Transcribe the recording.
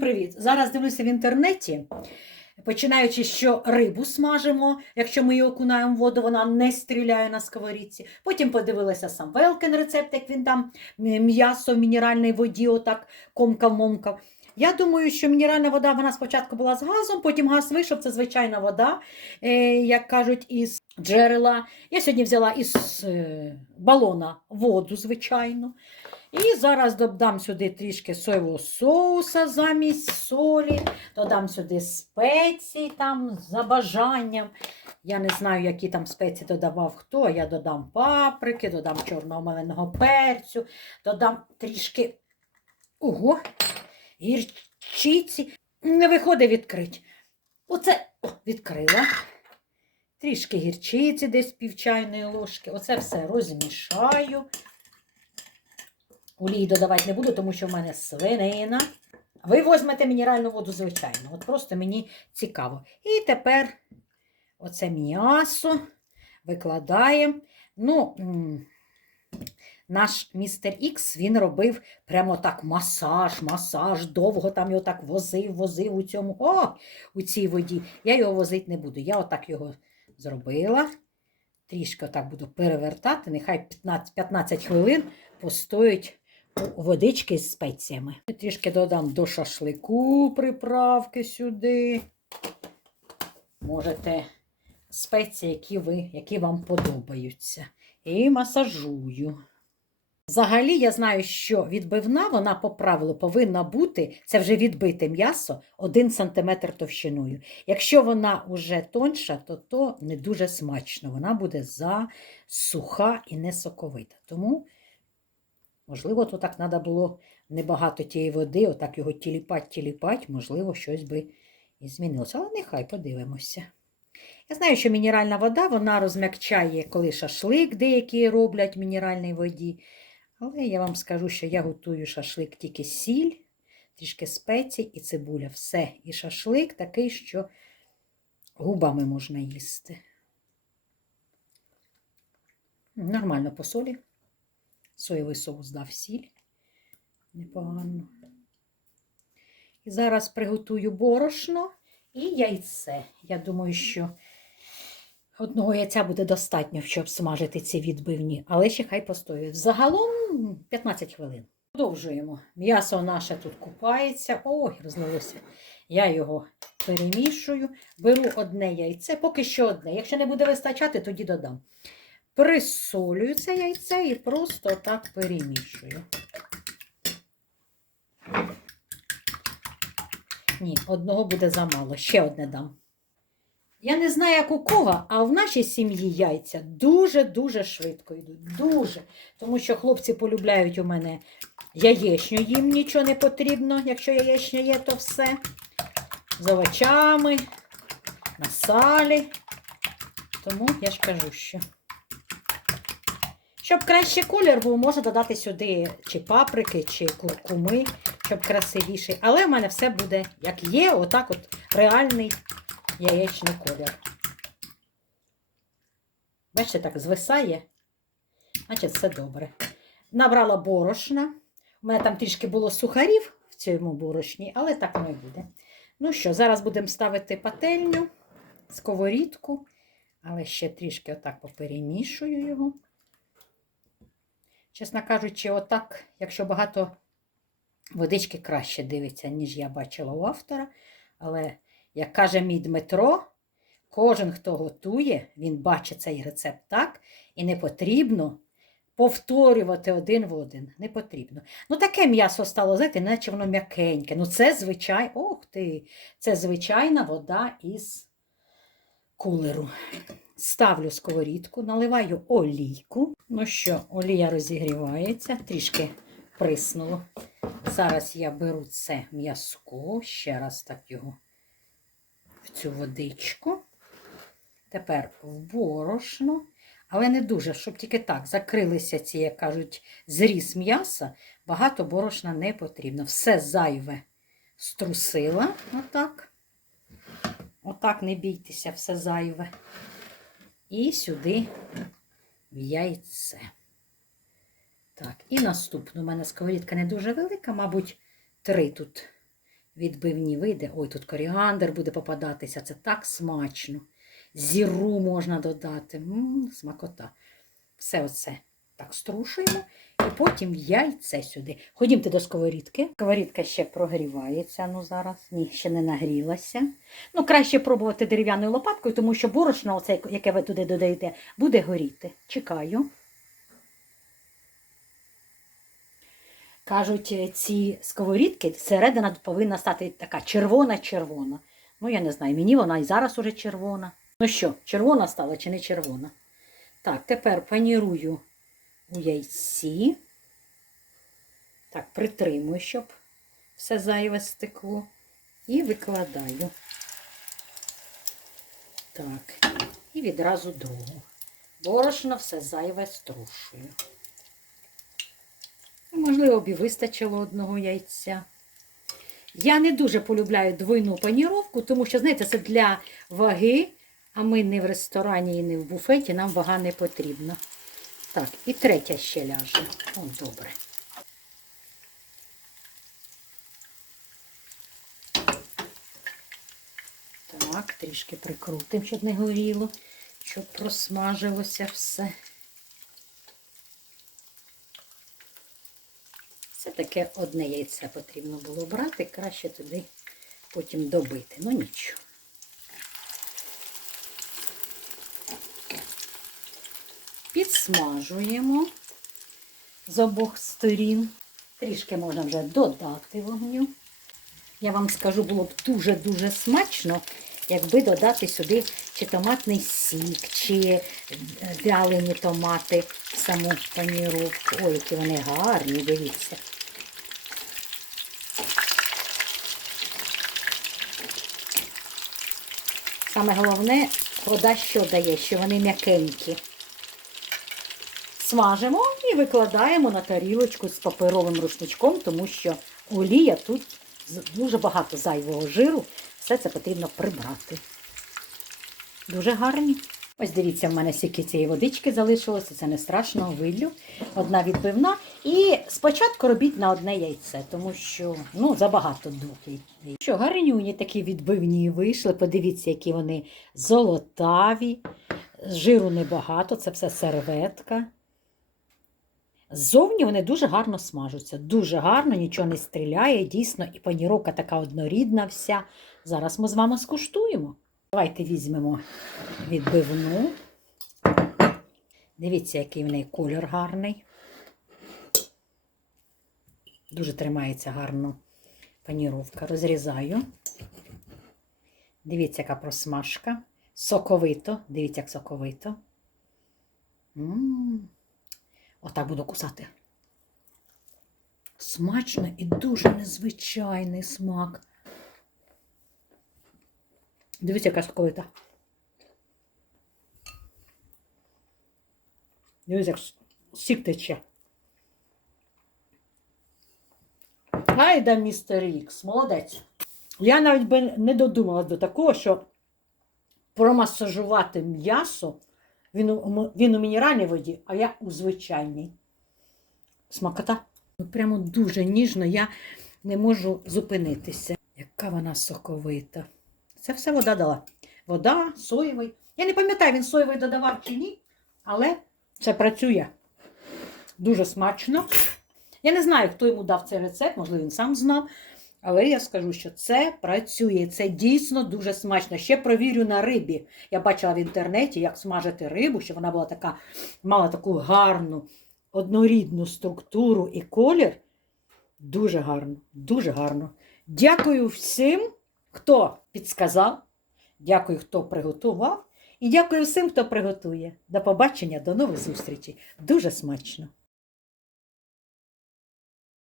Привіт! Зараз дивлюся в інтернеті. Починаючи, що рибу смажимо, якщо ми її окунаємо в воду, вона не стріляє на сковорідці. Потім подивилася сам Велкен рецепт, як він там м'ясо в мінеральній воді, отак комкав-момкав. Я думаю, що мінеральна вода вона спочатку була з газом, потім газ вийшов, це звичайна вода, е, як кажуть, із джерела. Я сьогодні взяла із е, балона воду, звичайно. І зараз додам сюди трішки соєвого соуса замість солі, додам сюди спеції там за бажанням. Я не знаю, які там спеції додавав хто. Я додам паприки, додам чорного маленого перцю, додам трішки ого, гірчиці. Не виходить відкрити. Оце о, відкрила. Трішки гірчиці, десь пів чайної ложки. Оце все розмішаю. Олії додавати не буду, тому що в мене свинина. Ви візьмете мінеральну воду, звичайно. От просто мені цікаво. І тепер оце м'ясо викладаємо. Ну, наш містер Ікс він робив прямо так масаж, масаж, довго там його так возив, возив у цьому, о, у цій воді. Я його возити не буду. Я отак його зробила. Трішки отак буду перевертати, нехай 15, 15 хвилин постоять у водички з спеціями. Трішки додам до шашлику приправки сюди. Можете спеції, які, ви, які вам подобаються. І масажую. Взагалі, я знаю, що відбивна, вона по правилу повинна бути, це вже відбите м'ясо, 1 см товщиною. Якщо вона вже тонша, то то не дуже смачно. Вона буде засуха і не соковита. Тому, можливо, то так треба було небагато тієї води, отак його тіліпать-тіліпать, можливо, щось би і змінилося. Але нехай подивимося. Я знаю, що мінеральна вода вона розм'якчає, коли шашлик деякі роблять в мінеральній воді. Але я вам скажу, що я готую шашлик тільки сіль, трішки спецій і цибуля. Все. І шашлик такий, що губами можна їсти. Нормально по солі. Соєвий соус дав сіль. Непогано. І зараз приготую борошно і яйце. Я думаю, що одного яйця буде достатньо, щоб смажити ці відбивні, але ще хай постоять. Загалом 15 хвилин. Продовжуємо. М'ясо наше тут купається. Ой, розлилося. Я його перемішую. Беру одне яйце, поки що одне. Якщо не буде вистачати, тоді додам. Присолюю це яйце і просто так перемішую. Ні, одного буде замало. Ще одне дам. Я не знаю, як у кого, а в нашій сім'ї яйця дуже-дуже швидко йдуть. Дуже. Тому що хлопці полюбляють у мене яєчню, їм нічого не потрібно. Якщо яєчня є, то все. З овочами, на салі. Тому я ж кажу, що. Щоб краще колір був, можна додати сюди чи паприки, чи куркуми, щоб красивіший. Але в мене все буде, як є, отак от реальний яєчний колір. Бачите, так звисає. Значить, все добре. Набрала борошна. У мене там трішки було сухарів в цьому борошні, але так і буде. Ну що, зараз будемо ставити пательню, сковорідку, але ще трішки отак поперемішую його. Чесно кажучи, отак, якщо багато водички краще дивиться, ніж я бачила у автора. Але, як каже мій Дмитро, кожен, хто готує, він бачить цей рецепт так, і не потрібно повторювати один в один. Не потрібно. Ну, таке м'ясо стало, знаєте, наче воно м'якеньке. Ну, це звичай... Ох ти! Це звичайна вода із кулеру. Ставлю сковорідку, наливаю олійку. Ну що, олія розігрівається, трішки приснуло. Зараз я беру це м'язко, ще раз так його в цю водичку. Тепер в борошно, але не дуже, щоб тільки так закрилися ці, як кажуть, зріз м'яса. Багато борошна не потрібно. Все зайве струсила. Отак. Отак не бійтеся, все зайве. І сюди в яйце. Так, і наступну. У мене сковорідка не дуже велика, мабуть, три тут відбивні види. Ой, тут коріандр буде попадатися, це так смачно. Зіру можна додати. м смакота. Все оце так струшуємо. І потім яйце сюди. Ходімте до сковорідки. Сковорідка ще прогрівається. Ну зараз. Ні, ще не нагрілася. Ну, краще пробувати дерев'яною лопаткою, тому що борошно, оце, яке ви туди додаєте, буде горіти. Чекаю. Кажуть, ці сковорідки, середина повинна стати така червона-червона. Ну, я не знаю, мені вона і зараз уже червона. Ну що, червона стала чи не червона? Так, тепер панірую у яйці. Так, притримую, щоб все зайве стекло. І викладаю. Так, і відразу другу. Борошно все зайве струшую. Можливо, б і вистачило одного яйця. Я не дуже полюбляю двойну паніровку, тому що, знаєте, це для ваги, а ми не в ресторані і не в буфеті, нам вага не потрібна. Так, і третя ще ляже. О, добре. Так, трішки прикрутимо, щоб не горіло, щоб просмажилося все. Це таке одне яйце потрібно було брати, краще туди потім добити. Ну нічого. Підсмажуємо з обох сторін. Трішки можна вже додати вогню. Я вам скажу, було б дуже-дуже смачно, якби додати сюди чи томатний сік, чи е, вялені томати в саму паніровку. Ой, які вони гарні, дивіться. Саме головне, вода що дає, що вони м'якенькі. Смажимо і викладаємо на тарілочку з паперовим рушничком, тому що олія тут дуже багато зайвого жиру. Все це потрібно прибрати. Дуже гарні. Ось дивіться, в мене стільки цієї водички залишилося, це не страшно, виллю. Одна відбивна. І спочатку робіть на одне яйце, тому що ну, забагато двох. Що, гарнюні такі відбивні вийшли. Подивіться, які вони золотаві, жиру небагато, це все серветка. Ззовні вони дуже гарно смажуться, дуже гарно, нічого не стріляє, дійсно, і паніровка така однорідна вся. Зараз ми з вами скуштуємо. Давайте візьмемо відбивну. Дивіться, який в неї колір гарний. Дуже тримається гарно паніровка. Розрізаю. Дивіться, яка просмажка. Соковито. Дивіться, як соковито. М. Отак буду кусати. Смачно і дуже незвичайний смак. Дивіться, яка соковита. Дивіться, як сік тече. Айда, містер Ікс, молодець. Я навіть би не додумалась до такого, що промасажувати м'ясо він у, він у мінеральній воді, а я у звичайній. Смакота. Ну, Прямо дуже ніжно, я не можу зупинитися. Яка вона соковита. Це все вода дала. Вода, соєвий. Я не пам'ятаю, він соєвий додавав чи ні, але це працює. Дуже смачно. Я не знаю, хто йому дав цей рецепт, можливо, він сам знав. Але я скажу, що це працює. Це дійсно дуже смачно. Ще провірю на рибі. Я бачила в інтернеті, як смажити рибу, щоб вона була така, мала таку гарну, однорідну структуру і колір. Дуже гарно, дуже гарно. Дякую всім, хто підсказав. Дякую, хто приготував. І дякую всім, хто приготує. До побачення, до нових зустрічей. Дуже смачно!